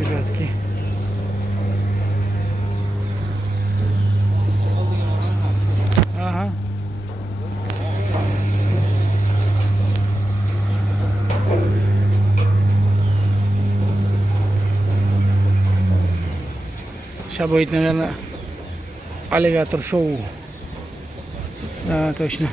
ребятки. Ага. Сейчас будет, наверное, аллигатор шоу. Да, точно.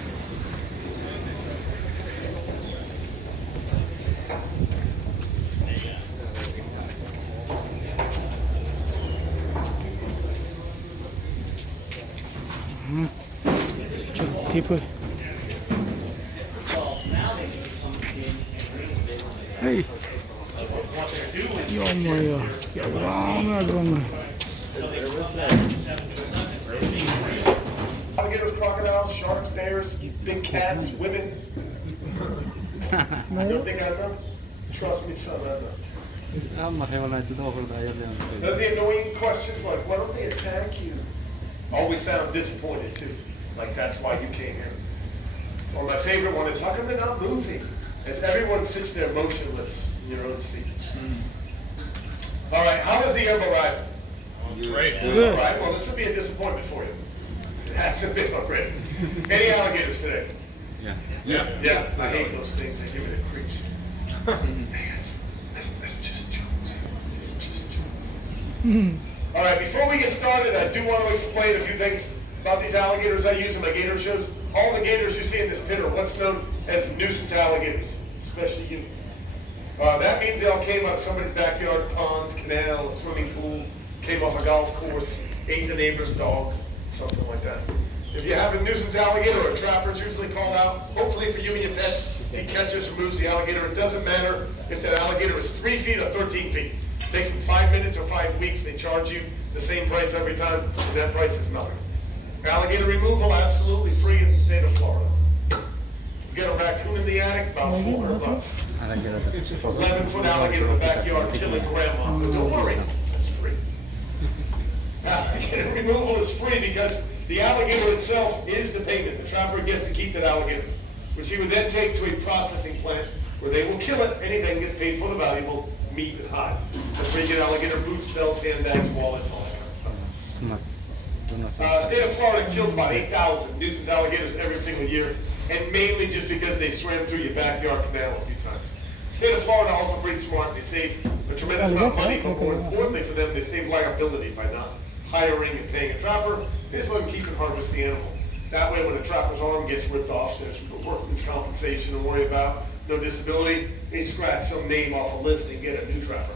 Типы. Эй! Ё-моё! Огромный. Alligators, crocodiles, sharks, bears, big cats, women. You don't think I know? Trust me, son, I know. None of the annoying questions like, why don't they attack you? Always sound disappointed too. Like that's why you came here. Or my favorite one is, how come they're not moving? As everyone sits there motionless in your own seat. All right, how was the airboat ride? Great. All right, well, this will be a disappointment for you. It hasn't been already. Any alligators today? Yeah. Yeah, I hate those things. They give me the creeps. Hey, that's just jokes. It's just jokes. All right, before we get started, I do want to explain a few things about these alligators I use in my gator shows. All the gators you see in this pit are what's known as nuisance alligators, especially you. That means they all came out of somebody's backyard, pond, canal, a swimming pool, came off a golf course, ate the neighbor's dog, something like that. If you have a nuisance alligator, or a trapper is usually called out, hopefully for you and your pets, he catches or moves the alligator. It doesn't matter if that alligator is 3 feet or 13 feet. It takes them 5 minutes or 5 weeks. They charge you the same price every time, and that price is nothing. Alligator removal, absolutely free in the state of Florida. You get a raccoon in the attic, about $400. It's 11-foot alligator in the backyard killing grandma. But don't worry, that's free. Alligator removal is free because the alligator itself is the payment. The trapper gets to keep that alligator, which he would then take to a processing plant where they will kill it. Anything gets paid for the valuable meat and hide. That's where you get alligator boots, belts, handbags, wallets, all that kind of stuff. State of Florida kills about 8,000 nuisance alligators every single year, and mainly just because they swam through your backyard canal a few times. State of Florida also pretty smart. They save a tremendous amount of money, but more importantly for them, they save liability by not hiring and paying a trapper. They just let them keep and harvest the animal. That way, when a trapper's arm gets ripped off, there's no workman's compensation to worry about, no disability. They scratch some name off a list and get a new trapper.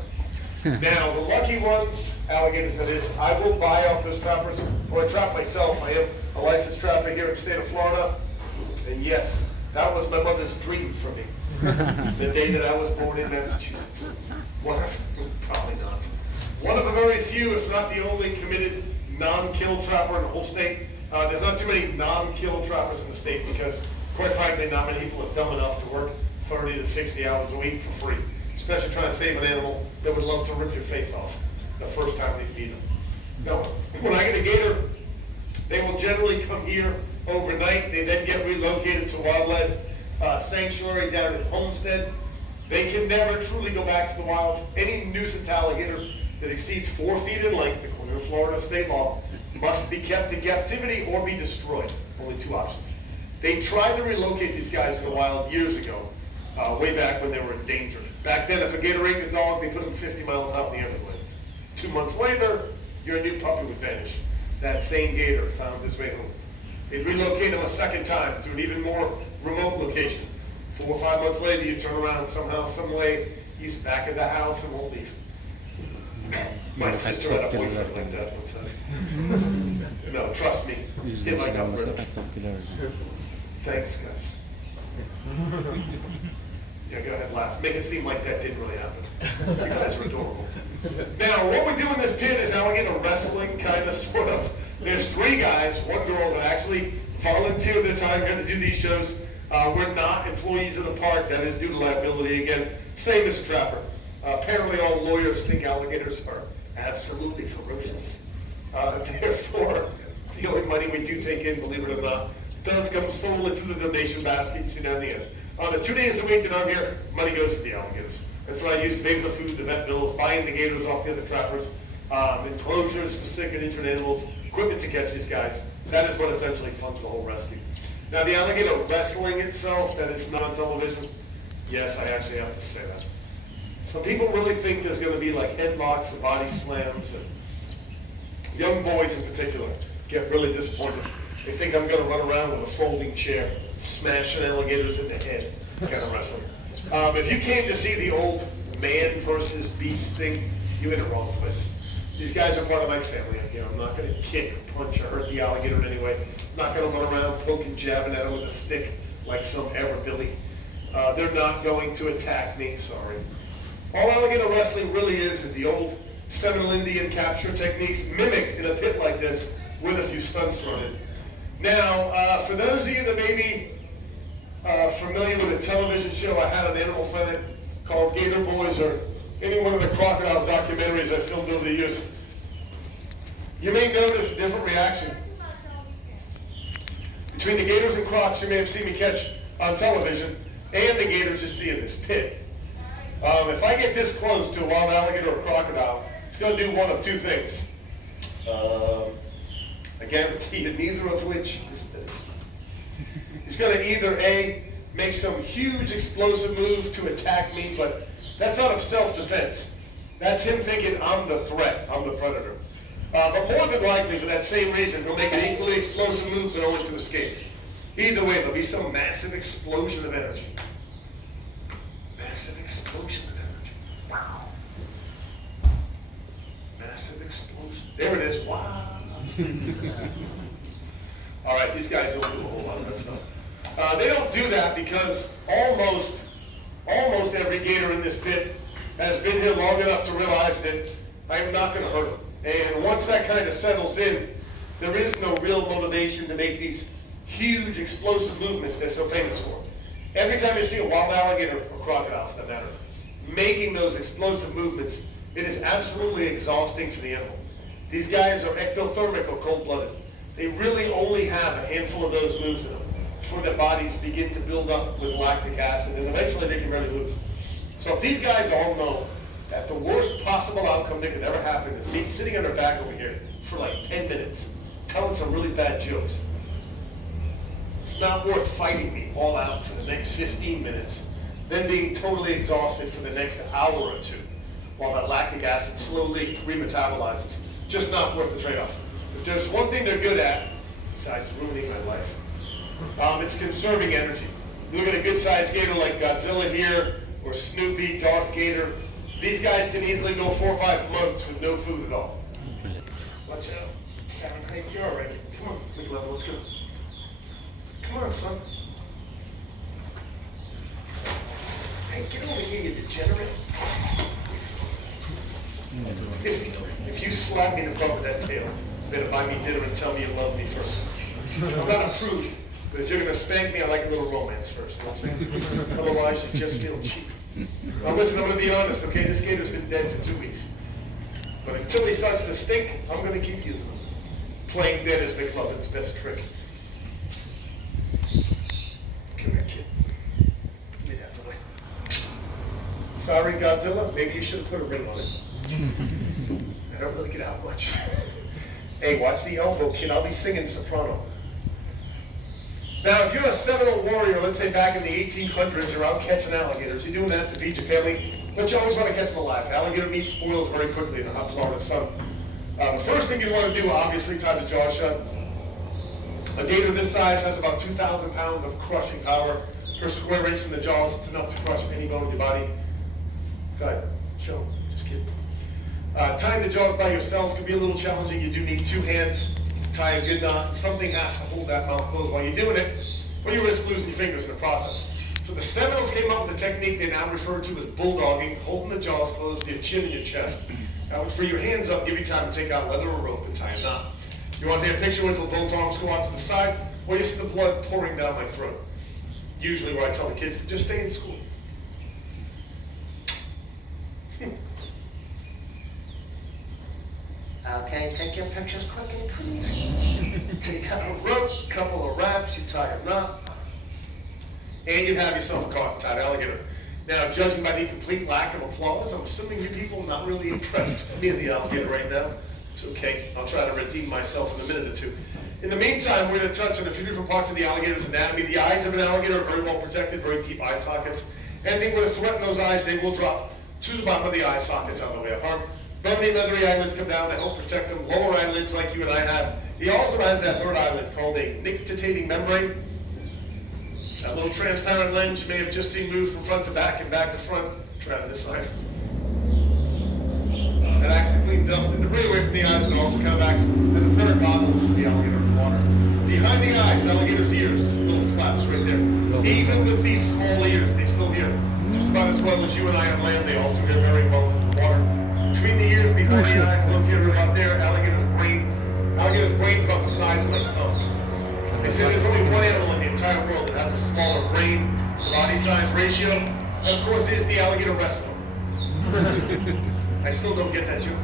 Now, the lucky ones, alligators that is, I will buy off those trappers, or I trap myself. I am a licensed trapper here in the state of Florida. And yes, that was my mother's dream for me. The day that I was born in Massachusetts. Probably not. One of the very few, if not the only, committed non-kill trapper in the whole state. There's not too many non-kill trappers in the state because, quite frankly, not many people are dumb enough to work 30 to 60 hours a week for free. Especially trying to save an animal that would love to rip your face off the first time they meet them. Now, when I get a gator, they will generally come here overnight. They then get relocated to wildlife sanctuary down in Homestead. They can never truly go back to the wild. Any nuisance alligator that exceeds 4 feet in length, according to Florida state law, must be kept in captivity or be destroyed. Only 2 options. They tried to relocate these guys in the wild years ago, way back when they were endangered. Back then, if a gator ate a dog, they put them 50 miles out in the Everglades. 2 months later, your new puppy would vanish. That same gator found his way home. They'd relocate him a second time to an even more remote location. 4 or 5 months later, you turn around somehow, some way, he's back at the house and won't leave. My sister had a boyfriend like that one time. No, trust me, he like got rid of it. Thanks, guys. Yeah, go ahead, laugh. Make it seem like that didn't really happen. You guys are adorable. Now, what we do in this pit is alligator wrestling, kind of, sort of. There's 3 guys, 1 girl that actually volunteer their time here to do these shows. We're not employees of the park. That is due to liability. Again, same as a trapper. Apparently, all lawyers think alligators are absolutely ferocious. Therefore, the only money we do take in, believe it or not, does come solely through the donation basket you see down the end. On the 2 days a week that I'm here, money goes to the alligators. That's what I used to pay for the food, the vet bills, buying the gators off the other trappers, enclosures for sick and injured animals, equipment to catch these guys. That is what essentially funds the whole rescue. Now the alligator wrestling itself, that is not on television, yes, I actually have to say that. Some people really think there's going to be like headlocks and body slams, and young boys in particular get really disappointed. They think I'm going to run around with a folding chair, smashing alligators in the head, kind of wrestling. If you came to see the old man versus beast thing, you're in the wrong place. These guys are part of my family up here. I'm not going to kick, punch, or hurt the alligator in any way. I'm not going to run around poking, jabbing at him with a stick like some Everbilly. They're not going to attack me, sorry. All alligator wrestling really is the old Seminole Indian capture techniques mimicked in a pit like this with a few stunts thrown in. Now, for those of you that may be familiar with a television show I had on Animal Planet called Gator Boys, or any one of the crocodile documentaries I filmed over the years, you may notice a different reaction between the gators and crocs you may have seen me catch on television and the gators you see in this pit. If I get this close to a wild alligator or crocodile, it's going to do one of two things. I guarantee you, neither of which is this. He's going to either A, make some huge explosive move to attack me, but that's out of self-defense. That's him thinking I'm the threat, I'm the predator. But more than likely, for that same reason, he'll make an equally explosive move but only to escape. Either way, there'll be some massive explosion of energy. Massive explosion of energy. Wow. Massive explosion. There it is. Wow. All right, these guys don't do a whole lot of that stuff. They don't do that because almost every gator in this pit has been here long enough to realize that I am not going to hurt them. And once that kind of settles in, there is no real motivation to make these huge explosive movements they're so famous for. Every time you see a wild alligator or crocodile, for that matter, making those explosive movements, it is absolutely exhausting for the animal. These guys are ectothermic or cold-blooded. They really only have a handful of those moves in them before their bodies begin to build up with lactic acid, and eventually they can really move. So if these guys all know that the worst possible outcome that could ever happen is me sitting on their back over here for like 10 minutes, telling some really bad jokes, it's not worth fighting me all out for the next 15 minutes, then being totally exhausted for the next hour or two while that lactic acid slowly remetabolizes. Just not worth the trade-off. If there's one thing they're good at, besides ruining my life, it's conserving energy. You look at a good-sized gator like Godzilla here, or Snoopy, Darth Gator. These guys can easily go 4 or 5 months with no food at all. Watch out. Fahrenheit, you're all right. Come on, big level, let's go. Come on, son. Hey, get over here, you degenerate. If you slap me in the butt with that tail, you better buy me dinner and tell me you love me first. I'm not a prude, but if you're going to spank me, I like a little romance first. You know what I'm saying? Otherwise, you just feel cheap. Now listen, I'm going to be honest, okay? This gator's been dead for 2 weeks. But until he starts to stink, I'm going to keep using him. Playing dead is McLovin's best trick. Come here, kid. Get out of the way. Sorry, Godzilla. Maybe you should have put a ring on it. I don't really get out much. Hey, watch the elbow, kid. I'll be singing soprano. Now, if you're a Seminole warrior, let's say back in the 1800s, you're out catching alligators. You're doing that to feed your family, but you always want to catch them alive. Alligator meat spoils very quickly in the hot Florida sun. The first thing you want to do, obviously, tie the jaw shut. A gator this size has about 2,000 pounds of crushing power per square inch in the jaws. It's enough to crush any bone in your body. Go ahead, show them. Just kidding. Tying the jaws by yourself can be a little challenging. You do need 2 hands to tie a good knot. Something has to hold that mouth closed while you're doing it, or you risk losing your fingers in the process. So the Seminoles came up with a technique they now refer to as bulldogging, holding the jaws closed with your chin in your chest. Now, free your hands up, give you time to take out leather or rope and tie a knot. You want to take a picture until both arms go out to the side, or you see the blood pouring down my throat. Usually where I tell the kids to just stay in school. Okay, take your pictures quickly, please. Take out a rope, couple of wraps, you tie a knot, and you have yourself a caught and tied alligator. Now, judging by the complete lack of applause, I'm assuming you people are not really impressed with me and the alligator right now. It's okay. I'll try to redeem myself in a minute or two. In the meantime, we're going to touch on a few different parts of the alligator's anatomy. The eyes of an alligator are very well protected, very deep eye sockets. Anything that would threaten those eyes, they will drop to the bottom of the eye sockets on the way of harm. Bony, leathery eyelids come down to help protect them. Lower eyelids, like you and I have. He also has that third eyelid called a nictitating membrane. That little transparent lens you may have just seen move from front to back and back to front. Try it this side. That acts to clean dust and debris away from the eyes, and also kind of acts as a pair of goggles for the alligator in the water. Behind the eyes, alligator's ears, little flaps right there. Even with these small ears, they still hear just about as well as you and I on land. They also hear very well in the water. Between the ears, behind the eyes, little ear about there, alligator's brain. Alligator's brain's about the size of a thumb. They say there's only one animal in the entire world that has a smaller brain body size ratio. That, of course, is the alligator wrestler. I still don't get that joke.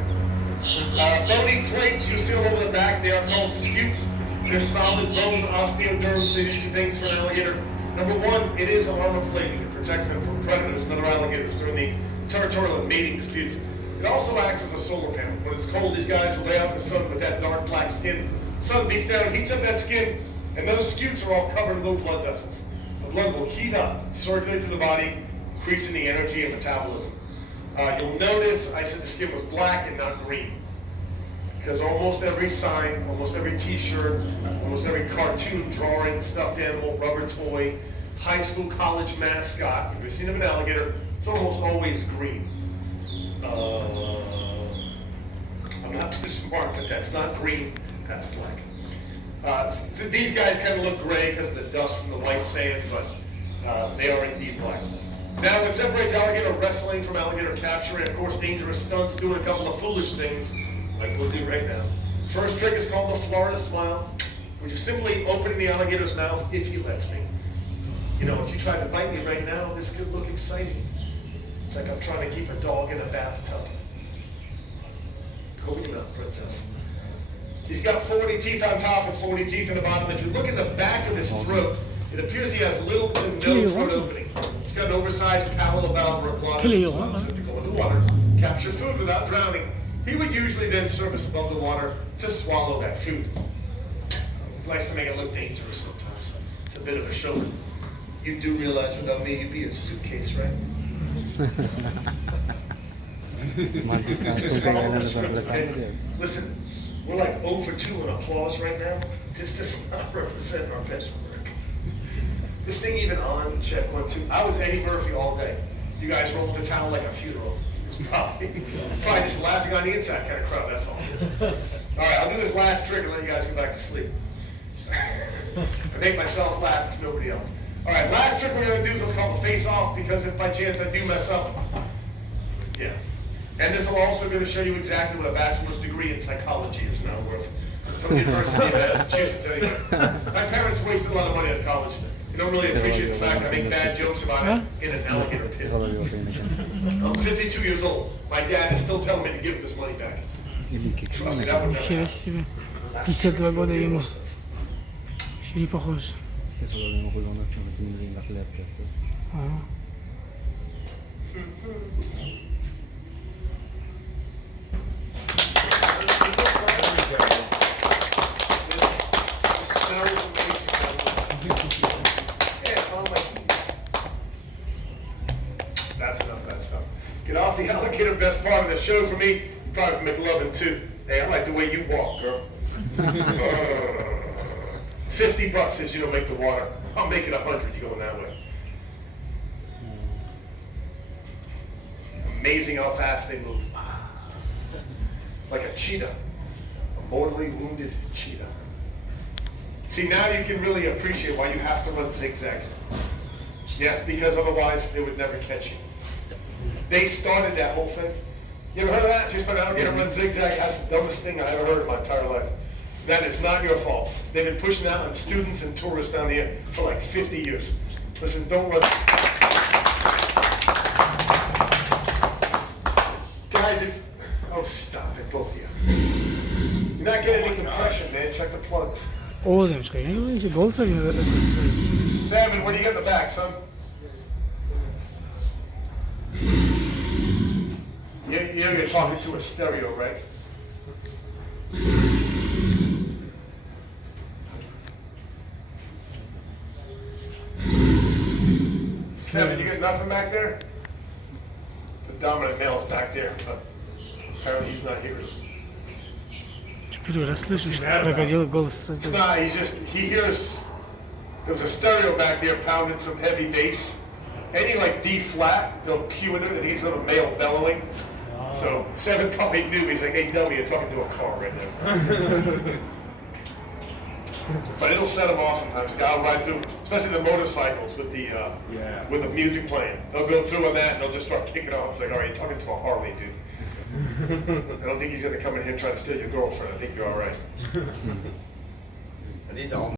Bony plates, you see them over the back, they are called scutes. They're solid bone osteoderms. They do two things for an alligator. Number one, it is armor plating. It protects them from predators and other alligators during the territorial and mating disputes. It also acts as a solar panel. When it's cold, these guys lay out in the sun with that dark black skin. Sun beats down, heats up that skin, and those scutes are all covered in little blood vessels. The blood will heat up, circulate to the body, increasing the energy and metabolism. You'll notice I said the skin was black and not green. Because almost every sign, almost every t-shirt, almost every cartoon, drawing, stuffed animal, rubber toy, high school, college mascot, if you've seen of an alligator, it's almost always green. I'm not too smart, but that's not green, that's black. These guys kind of look gray because of the dust from the white sand, but they are indeed black. Now, what separates alligator wrestling from alligator capture, and of course dangerous stunts, doing a couple of foolish things, like we'll do right now. First trick is called the Florida Smile, which is simply opening the alligator's mouth if he lets me. You know, if you tried to bite me right now, this could look exciting. It's like I'm trying to keep a dog in a bathtub. Open your mouth, princess. He's got 40 teeth on top and 40 teeth on the bottom. If you look at the back of his throat, it appears he has little to no throat opening. He's got an oversized palatal valve or a glottis, so to go into water, capture food without drowning. He would usually then surface above the water to swallow that food. He likes to make it look dangerous sometimes. It's a bit of a show. You do realize without me, you'd be a suitcase, right? Listen, we're like 0 for 2 in applause right now. This does not represent our best work. This thing even on, check 1, 2. I was Eddie Murphy all day. You guys rolled to town like a funeral. It was probably just laughing on the inside kind of crowd, that's all it is. All right, I'll do this last trick and let you guys go back to sleep. I make myself laugh if nobody else. All right, last trick we're going to do is what's called the face-off, because if by chance I do mess up, yeah. And this will also going to show you exactly what a bachelor's degree in psychology is now worth from the University of Massachusetts anyway. My parents wasted a lot of money on college. You don't really appreciate the fact I make bad jokes about it in an alligator pit. I'm 52 years old. My dad is still telling me to give him this money back. Trust me, that would never happen. 52 года ему. Еще не похож. Ага. That's enough of that stuff. Get off the alligator, best part of the show for me. You probably can make loving too. Hey, I like the way you walk, girl. $50 if you don't make the water. I'll make it 100, you going that way. Amazing how fast they move. Like a cheetah. A mortally wounded cheetah. See, now you can really appreciate why you have to run zigzag. Yeah, because otherwise they would never catch you. They started that whole thing. You ever heard of that? Just an alligator run zigzag. That's the dumbest thing I ever heard in my entire life. That is not your fault. They've been pushing that on students and tourists down here for like 50 years. Listen, don't run. Guys, oh, stop it, both of you. You're not getting any compression, man. Check the plugs. 8, я говорю, еще гол 7, what do you get in the back, son? Here you're talking to a stereo, right? Seven, you got nothing back there? The dominant male's back there, but apparently he's not here. Первый раз слышу, что крокодил голос It's раздает. not, he's just, he hears, there was a stereo back there pounding some heavy bass. Any like D flat, they'll cue into it, and he's a male bellowing. So Seven probably knew, he's like, hey dummy, you're talking to a car right now. But it'll set them off sometimes. The guy will ride through, especially the motorcycles with the music playing. They'll go through on that and they'll just start kicking off. It's like, all right, you're talking to a Harley, dude. I don't think he's gonna come in here trying to steal your girlfriend. I think you're all right. These are all